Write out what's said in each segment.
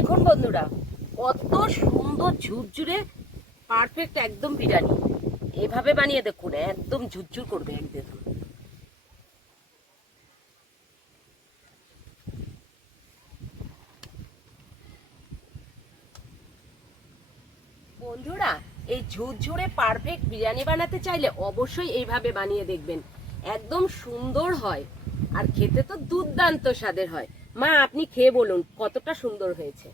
দেখুন বন্ধুরা, কত সুন্দর ঝুরঝুরে পারফেক্ট একদম বিরিয়ানি। এভাবে বানিয়ে দেখুন, একদম ঝুরঝুর করবে একদম। বন্ধুরা, এই ঝুরঝুরে পারফেক্ট বিরিয়ানি বানাতে চাইলে অবশ্যই এইভাবে বানিয়ে দেখবেন। একদম সুন্দর হয়, আর খেতে তো দুর্দান্ত স্বাদের হয়। মা আপনি খেয়ে বলুন কতটা সুন্দর হয়েছে।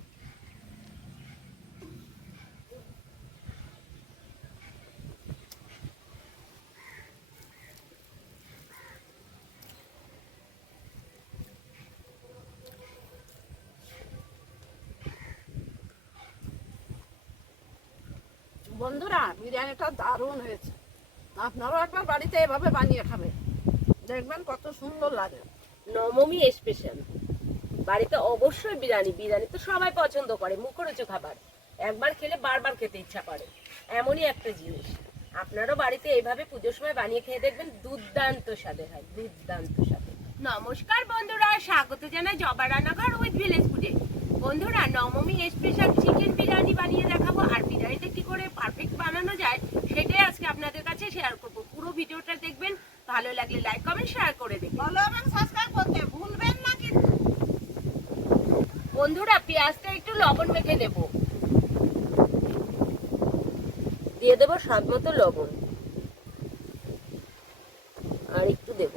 বন্ধুরা বিরিয়ানিটা দারুণ হয়েছে। আপনারাও একবার বাড়িতে এভাবে বানিয়ে খাবেন। দেখবেন কত সুন্দর লাগে। নবমী স্পেশাল বাড়িতে অবশ্যই বিরিয়ানি বিরিয়ানি তো সবাই পছন্দ করে মুখরোচ খাবার। একবার খেলে বারবার খেতে ইচ্ছা করে। এমনই একটা জিনিস। আপনারও বাড়িতে এইভাবে পুজোর সময় বানিয়ে খেয়ে দেখবেন দুর্দান্ত স্বাদের হয় দুর্দান্ত স্বাদের নমস্কার বন্ধুরা স্বাগত জানাই জবা রান্নাঘর উইথ ভিলেজ ফুডে। বন্ধুরা নবমী স্পেশাল চিকেন বিরিয়ানি বানিয়ে দেখাবো। আর বিরিয়ানিটা কি করে পারফেক্ট বানানো যায় সেটাই আজকে আপনাদের কাছে শেয়ার করব। পুরো ভিডিওটা দেখবেন ভালো লাগলে লাইক কমেন্ট শেয়ার করে দেবেন। ফলো এবং সাবস্ক্রাইব করতে ভুলবেন বন্ধুরা, পেঁয়াজটা একটু লবণ মেখে দেব দিয়ে দেবো স্বাদ মতো লবণ। আর একটু দেব।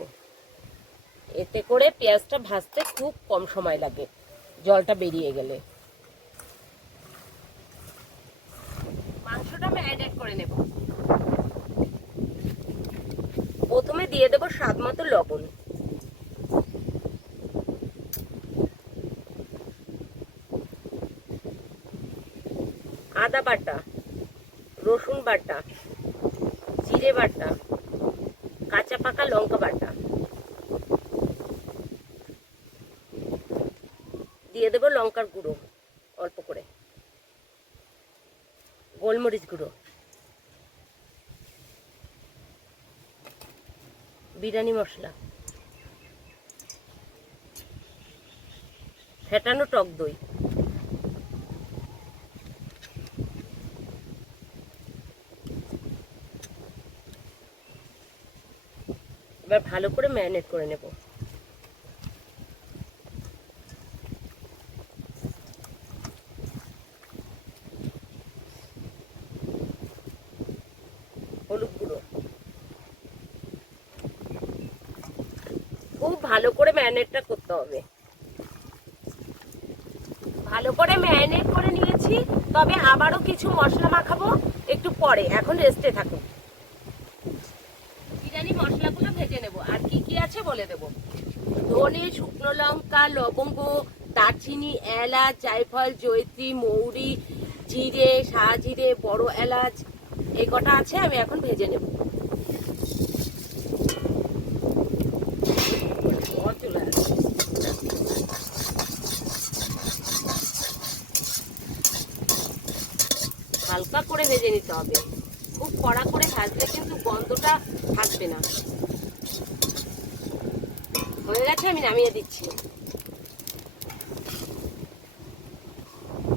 এতে করে পেঁয়াজটা ভাজতে খুব কম সময় লাগে, জলটা বেরিয়ে গেলে। মাংসটা ম্যারিনেট করে নেব। প্রথমে দিয়ে দেবো স্বাদ মতো লবণ। আদা বাটা, রসুন বাটা, জিরে বাটা, কাঁচা পাকা লঙ্কা বাটা। দিয়ে দেবো লঙ্কার গুঁড়ো, অল্প করে। গোলমরিচ গুঁড়ো। বিরিয়ানি মশলা। ফেটানো টক দই। এবার ভালো করে ম্যারিনেট করে নেব। হলুদ গুঁড়ো। খুব ভালো করে ম্যারিনেটটা করতে হবে। ভালো করে ম্যারিনেট করে নিয়েছি, তবে আবারও কিছু মশলা মাখাবো, একটু পরে, এখন রেস্টে থাকুন। বিরিয়ানি মশলাগুলো ভেজে নেব। আর কি কি আছে বলে দেব। ধনে, শুকনো লঙ্কা, লবঙ্গ, দারচিনি, এলাচ, জায়ফল, জয়ত্রী, মৌরি, জিরে সাজিরে বড় এলাচ, এই কটা আছে আমি এখন ভেজে নেব। হালকা করে ভেজে নিতে হবে। কড়া করে ভাজলে কিন্তু গন্ধটা থাকবে না। হয়ে গেছে, আমি নামিয়ে দিচ্ছি।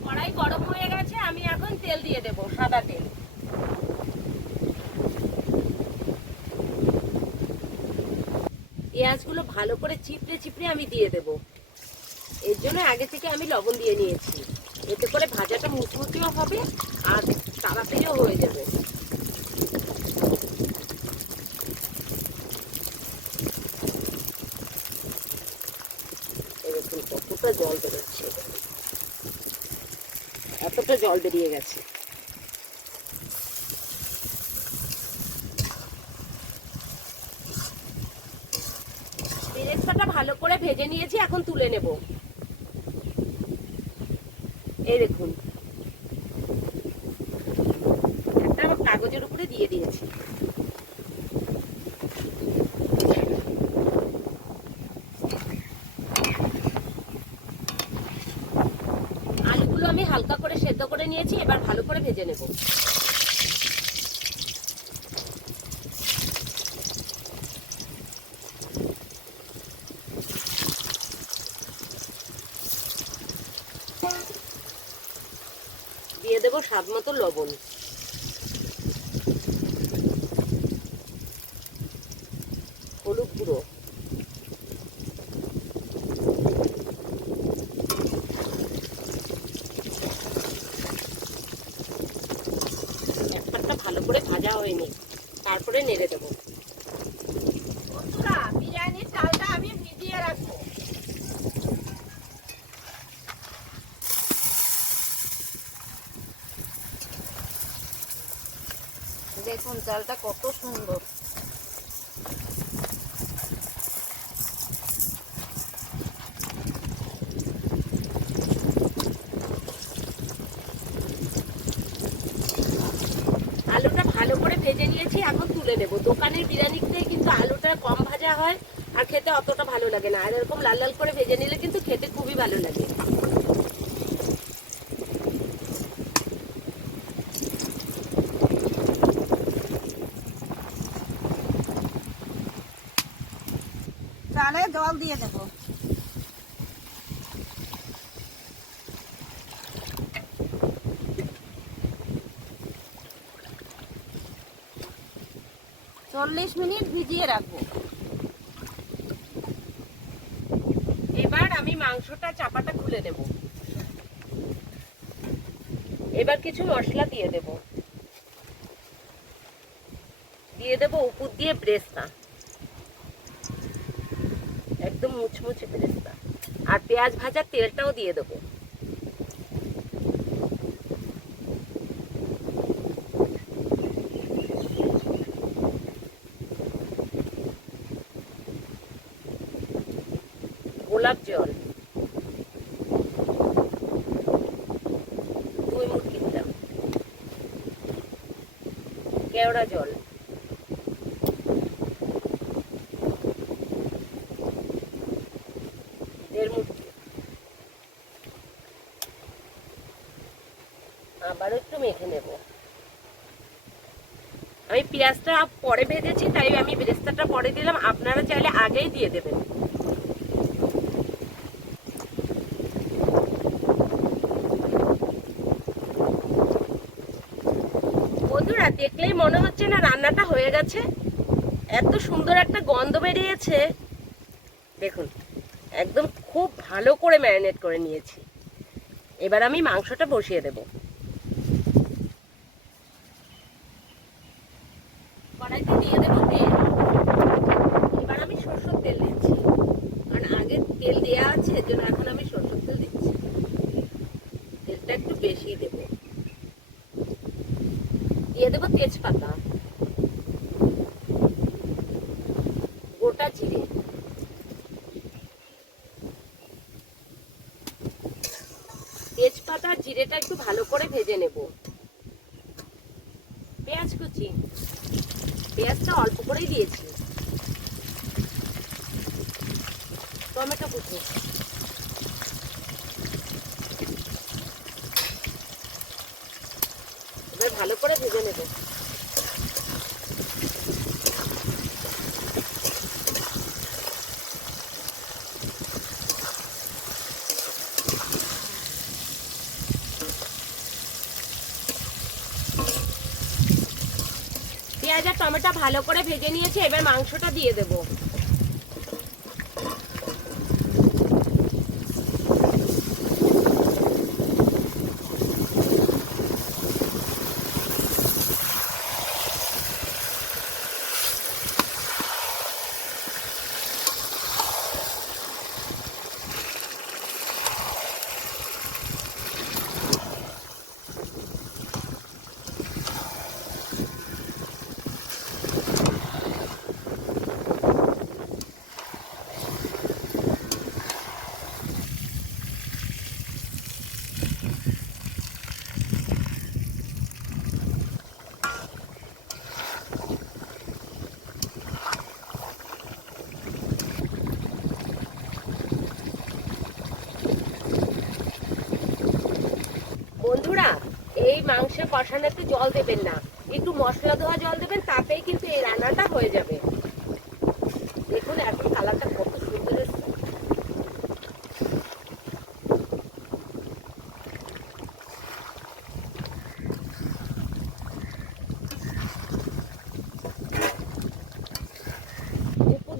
কড়াই গরম হয়ে গেছে, আমি এখন তেল দিয়ে দেব, সাদা তেল। পেঁয়াজগুলো ভালো করে চিপড়ে চিপড়ে আমি দিয়ে দেব। এর জন্য আগে থেকে আমি লবণ দিয়ে নিয়েছি। এতে করে ভাজাটা মুচমুচেও হবে আর তাড়াতাড়িও হয়ে যাবে এই দেখুন কতটা জল বেরোচ্ছে এতটা জল বেরিয়ে গেছে। ভালো করে ভেজে নিয়েছি এখন তুলে নেব। এই দেখুন। হালকা করে সেদ্ধ করে নিয়েছি, এবার ভালো করে ভেজে নেব। দিয়ে দেবো স্বাদ মতো লবণ। দেখুন, চালটা কত সুন্দর। আলুটা ভালো করে ভেজে নিয়েছি, এখন তুলে নেব। দোকানের বিরিয়ানিতে কিন্তু আলুটা কম ভাজা হয়, আর খেতে অতটা ভালো লাগে না। আর এরকম লাল লাল করে ভেজে নিলে কিন্তু খেতে খুবই ভালো লাগে চালে জল দিয়ে দেবো চল্লিশ মিনিট ভিজিয়ে রাখব। এবার আমি মাংসটা, চাপাটা খুলে দেব এবার কিছু মশলা দিয়ে দেব। দিয়ে দেব উপর দিয়ে ব্রেস্তা। একদম মুচমুচে ব্রেস্তা। আর পেঁয়াজ ভাজার তেলটাও দিয়ে দেবো গোলাপ জল দুই মুঠি দিলাম কেওড়া জল। একটু মেখে নেব। আমি পেঁয়াজটা পরে ভেজেছি, তাই আমি বেরেস্তাটা পরে দিলাম। আপনারা চাইলে আগেই দিয়ে দেবেন বন্ধুরা দেখলেই মনে হচ্ছে না রান্নাটা হয়ে গেছে। এত সুন্দর একটা গন্ধ বেরিয়েছে। দেখুন, একদম খুব ভালো করে ম্যারিনেট করে নিয়েছি। এবার আমি মাংসটা বসিয়ে দেব। কড়াইতে দিয়ে দেবো তেল। এবার আমি সরষের তেল দিচ্ছি। কারণ আগে তেল দেওয়া আছে, এর জন্য এখন আমি সরষের তেল দিচ্ছি তেলটা একটু বেশি দেবো দিয়ে দেবো তেজপাতা গোটা জিরে তেজপাতা আর জিরেটা একটু ভালো করে ভেজে নেব পেঁয়াজ কুচি পেঁয়াজটা অল্প করেই দিয়েছি টমেটো কুচি এবার ভালো করে ভেজে নেব পেঁয়াজ আর টমেটো ভালো করে ভেজে নিয়েছি এবার মাংসটা দিয়ে দেবো। কষানোতে জল দেবেন না। একটু মশলা ধোয়া জল দেবেন, তাতেই কিন্তু এই রান্নাটা হয়ে যাবে। দেখুন এখন কালারটা কত সুন্দর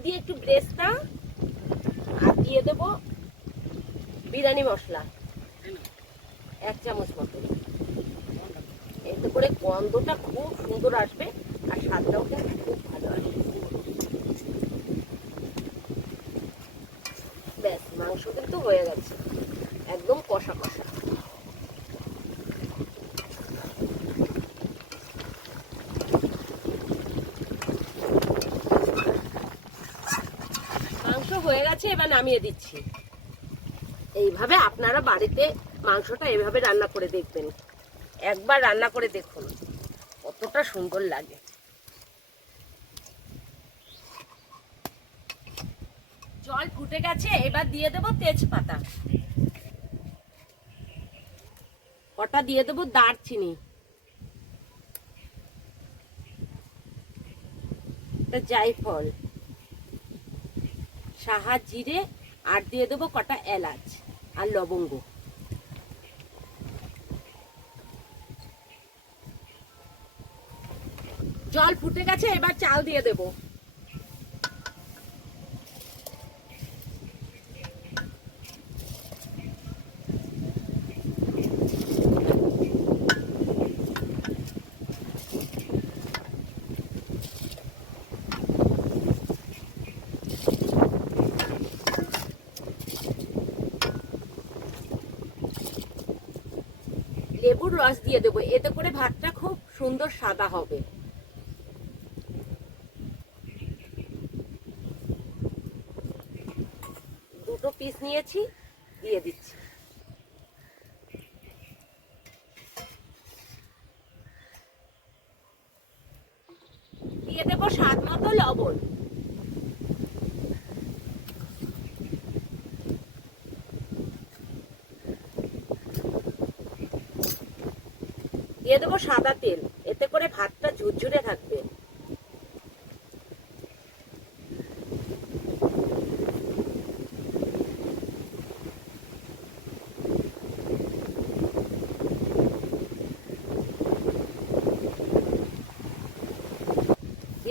দিয়ে একটু ব্রেস্তা, আর দিয়ে দেবো বিরিয়ানি মশলা। এক চামচ মতো। এতে করে গন্ধটা খুব সুন্দর আসবে আর স্বাদটাও কিন্তু খুব ভালো আসবে। ব্যাস, মাংস কিন্তু হয়ে গেছে। একদম কষা কষা। মাংস হয়ে গেছে, এবার নামিয়ে দিচ্ছি। এইভাবে আপনারা বাড়িতে মাংসটা এভাবে রান্না করে দেখবেন। একবার রান্না করে দেখুন। কতটা সুন্দর লাগে। জল ফুটে গেছে, এবার দিয়ে দেবো তেজপাতা। কটা দিয়ে দেবো? দারচিনি। জায়ফল। সাহা জিরে আর দিয়ে দেবো কটা এলাচ আর লবঙ্গ। জল ফুটে গেছে, এবার চাল দিয়ে দেবো। লেবুর রস দিয়ে দেবো, এতে করে ভাতটা খুব সুন্দর সাদা হবে। দুটো পিস নিয়েছি, দিয়ে দিচ্ছি। দিয়ে দেবো স্বাদ মতো লবণ। দিয়ে দেবো সাদা তেল, এতে করে ভাতটা ঝুরঝুরে থাকবে।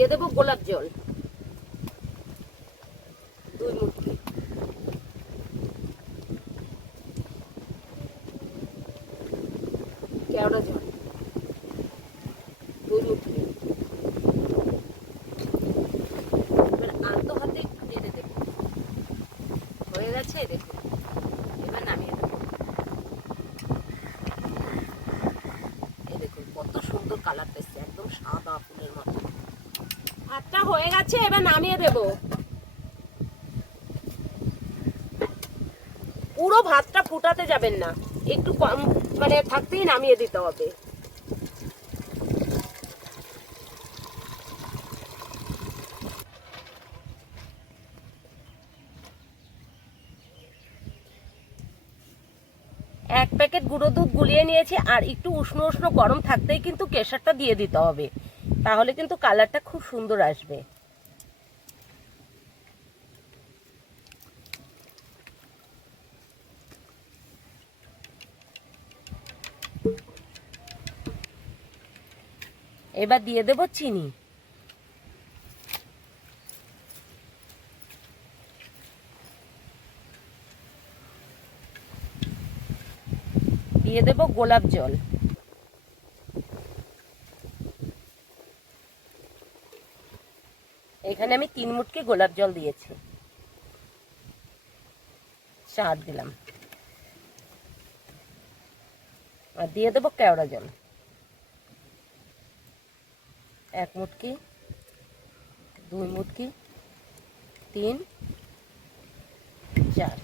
দিয়ে দেবো গোলাপ জল দুই মুঠি কেওড়া জল দুই মুঠি এবার আলতো হাতে একটু নেড়ে দেবো হয়ে গেছে দেখুন এবার নামিয়ে দেবো এই দেখুন কত সুন্দর কালারটা এসছে একদম সাদা ফুলের মতো ভাতটা হয়ে গেছে এবার নামিয়ে দেব পুরো ভাতটা ফুটাতে যাবেন না। একটু কম মানে থাকতেই নামিয়ে দিতে হবে। এক প্যাকেট গুঁড়ো দুধ গুলিয়ে নিয়েছি, আর একটু উষ্ণ উষ্ণ গরম থাকতেই কিন্তু কেশরটা দিয়ে দিতে হবে। তাহলে কিন্তু কালারটা খুব সুন্দর আসবে। এবার দিয়ে দেব চিনি। দিয়ে দেব গোলাপ জল। এখানে আমি তিন মুটকি গোলাপ জল দিয়েছি। চার দিলাম। আর দিয়ে দেবো কেওড়া জল। এক মুটকি, দুই মুটকি, তিন, চার।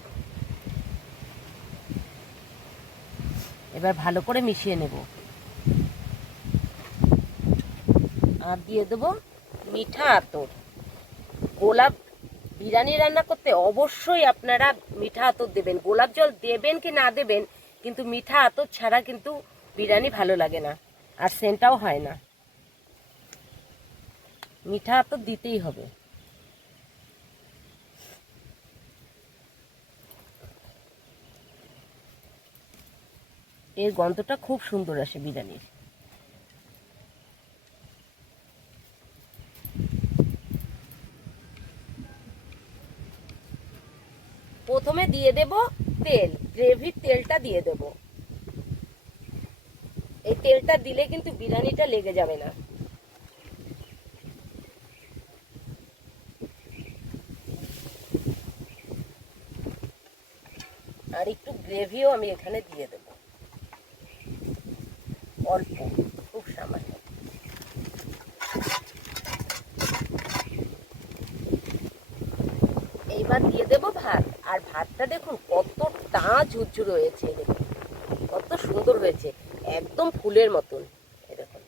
এবার ভালো করে মিশিয়ে নেব। আর দিয়ে দেবো মিঠা আতর। গোলাপ বিরিয়ানি রান্না করতে অবশ্যই আপনারা মিঠা আতর দেবেন। গোলাপ জল দেবেন কি না দেবেন, কিন্তু মিঠা আতর ছাড়া কিন্তু বিরিয়ানি ভালো লাগে না। আর সেন্টটাও হয় না। মিঠা তো দিতেই হবে। এর গন্ধটা খুব সুন্দর আসে বিরিয়ানির। প্রথমে দিয়ে দেব তেল, গ্রেভির তেলটা দিয়ে দেব। এই তেলটা দিলে কিন্তু বিরিয়ানিটা লেগে যাবে না আর একটু গ্রেভিও আমি এখানে দিয়ে দেব। অল্প, খুব সামান্য। এইবার দিয়ে দেব ভাত। আর ভাতটা দেখুন কতটা ঝুরঝুর হয়েছে। রয়েছে দেখুন কত সুন্দর হয়েছে। একদম ফুলের মতন এই দেখুন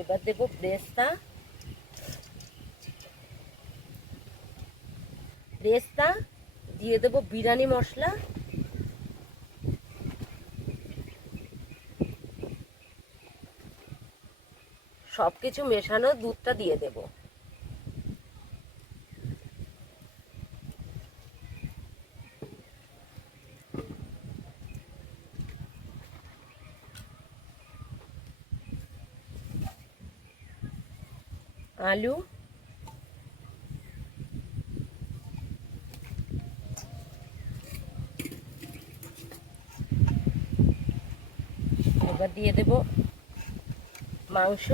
এবার দেব ব্রেস্তা ব্রেস্তা দিয়ে দেব বিরিয়ানি মশলা। সব কিছু মেশানো দুধটা দিয়ে দেব। আলু এবার দিয়ে দেব মাংস।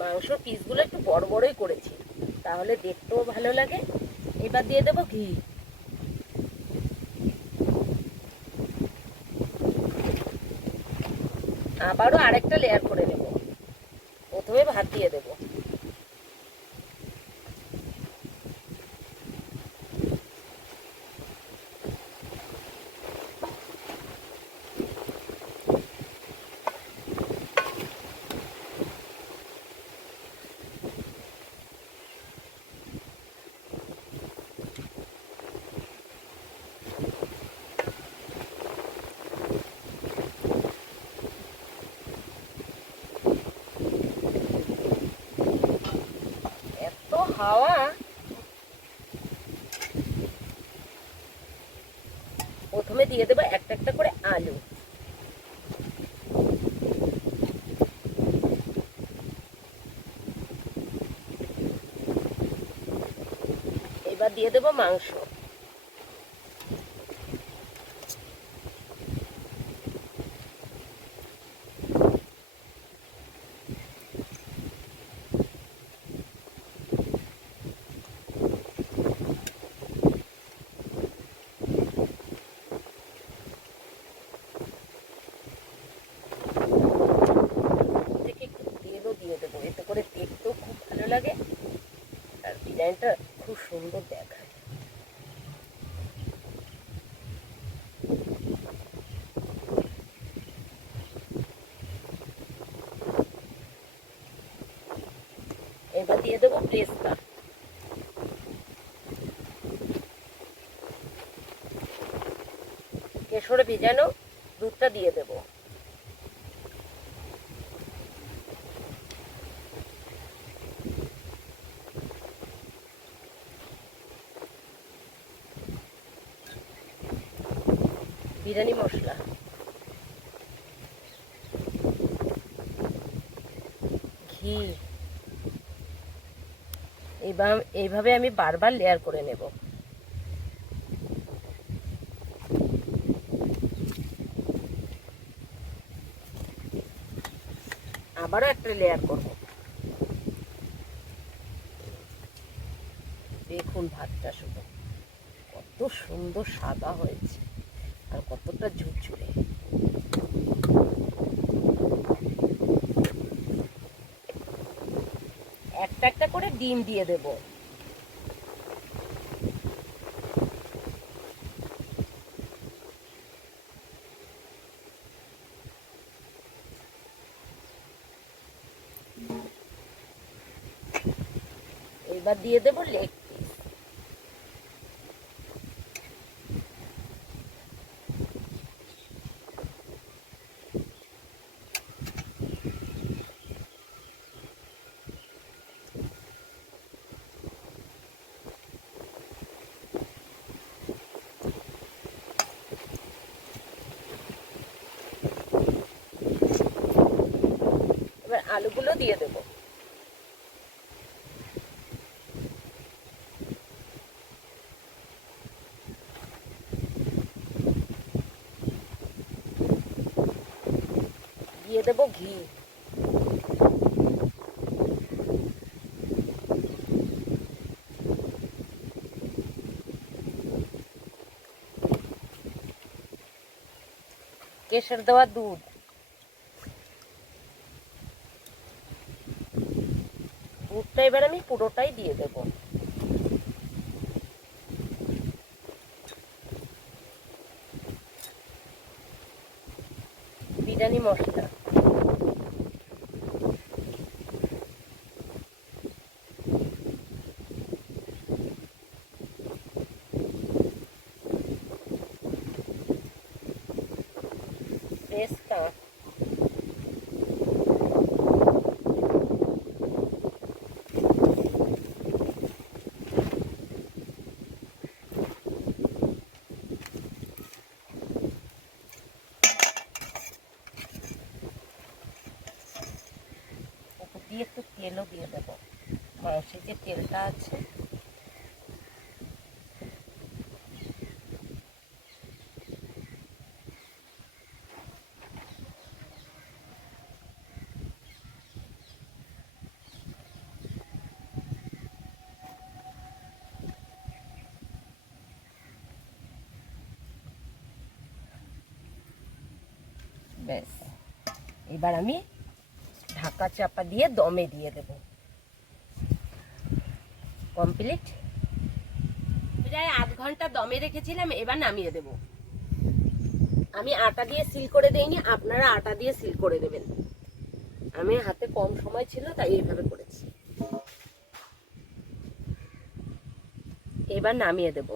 মাংস পিসগুলো একটু বড় বড়ই করেছি, তাহলে দেখতেও ভালো লাগে। এবার দিয়ে দেব ঘি। আবারও আরেকটা লেয়ার করে নেব। প্রথমে ভাত দিয়ে দেবো এত হাওয়া প্রথমে দিয়ে দেবো একটা একটা করে আলু। এবার দিয়ে দেবো মাংস থেকে একটু তেলও দিয়ে দেবো এতে করে দেখতেও খুব ভালো লাগে আর ডিজাইনটা খুব সুন্দর দেখায় এবার দিয়ে দেবো পেস্তা কেশরে ভিজানো দুধটা দিয়ে দেবো। বিরিয়ানি মশলা ঘি এইবার এইভাবে আমি বারবার লেয়ার করে নেব। আবারও একটা লেয়ার করব। দেখুন ভাতটা শুধু কত সুন্দর সাদা হয়েছে আর কতটা ঝুরঝুরে। একটা একটা করে ডিম দিয়ে দেব। দিয়ে দেব লেগ পিস। এবার আলুগুলো দিয়ে দেবো। ঘি কেশর দেওয়া দুধ। দুধটা এবার আমি পুরোটাই দিয়ে দেব বিরিয়ানি মশলা পেস্তা উপর দিয়ে একটু তেলও দিয়ে দেবো মাংসে যে তেলটা আছে। ব্যাস। এবার আমি ঢাকা চাপা দিয়ে দমে দিয়ে দেব। কমপ্লিট প্রায় আধ ঘণ্টা দমে রেখেছিলাম, এবার নামিয়ে দেব। আমি আটা দিয়ে সিল করে দেইনি, আপনারা আটা দিয়ে সিল করে দেবেন। আমি হাতে কম সময় ছিল, তাই এইভাবে করেছি। এবার নামিয়ে দেব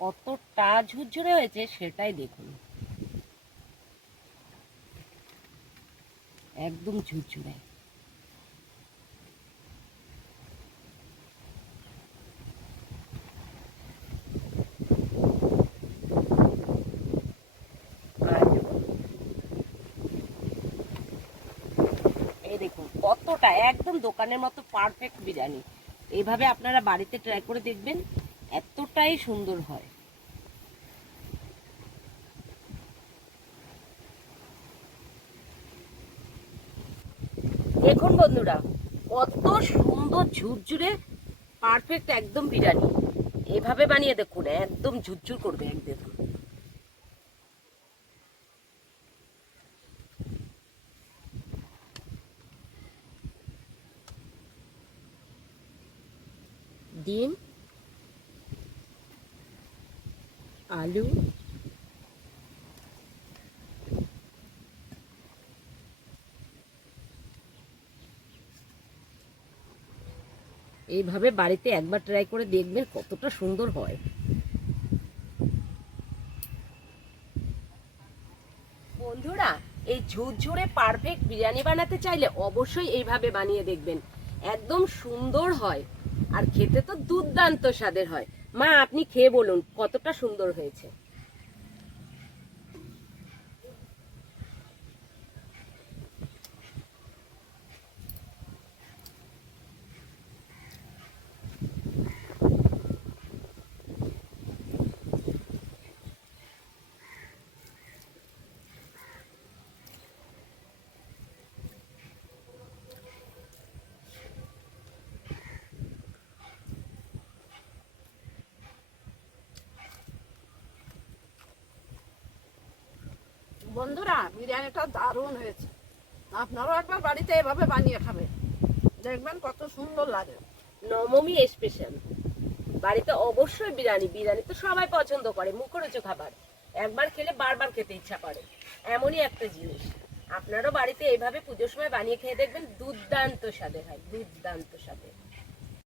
কতটা ঝুরঝুরে হয়েছে, সেটাই দেখুন। একদম ঝুরঝুরে। দেখুন কতটা, একদম দোকানের মতো পারফেক্ট বিরিয়ানি। এইভাবে আপনারা বাড়িতে ট্রাই করে দেখবেন, এতটাই সুন্দর হয় দেখুন বন্ধুরা কত সুন্দর ঝুরঝুরে পারফেক্ট একদম বিরিয়ানি। এভাবে বানিয়ে দেখুন একদম ঝুরঝুর করবে এক দেখুন ডিম আলু এইভাবে বাড়িতে একবার ট্রাই করে দেখবেন কতটা সুন্দর হয়। বন্ধুরা, এই ঝুরঝুরে পারফেক্ট বিরিয়ানি বানাতে চাইলে অবশ্যই এইভাবে বানিয়ে দেখবেন। একদম সুন্দর হয় আর খেতে তো দুর্দান্ত স্বাদের হয়। মা, আপনি খেয়ে বলুন কতটা সুন্দর হয়েছে। বন্ধুরা, বিরিয়ানিটা দারুণ হয়েছে। আপনারাও একবার বাড়িতে এভাবে বানিয়ে খাবেন। দেখবেন কত সুন্দর লাগে। নবমী স্পেশাল বাড়িতে অবশ্যই বিরিয়ানি। বিরিয়ানি তো সবাই পছন্দ করে, মুখরোচক খাবার। একবার খেলে বারবার খেতে ইচ্ছা করে। এমনই একটা জিনিস। আপনারও বাড়িতে এইভাবে পুজোর সময় বানিয়ে খেয়ে দেখবেন দুর্দান্ত স্বাদের হয়, দুর্দান্ত স্বাদের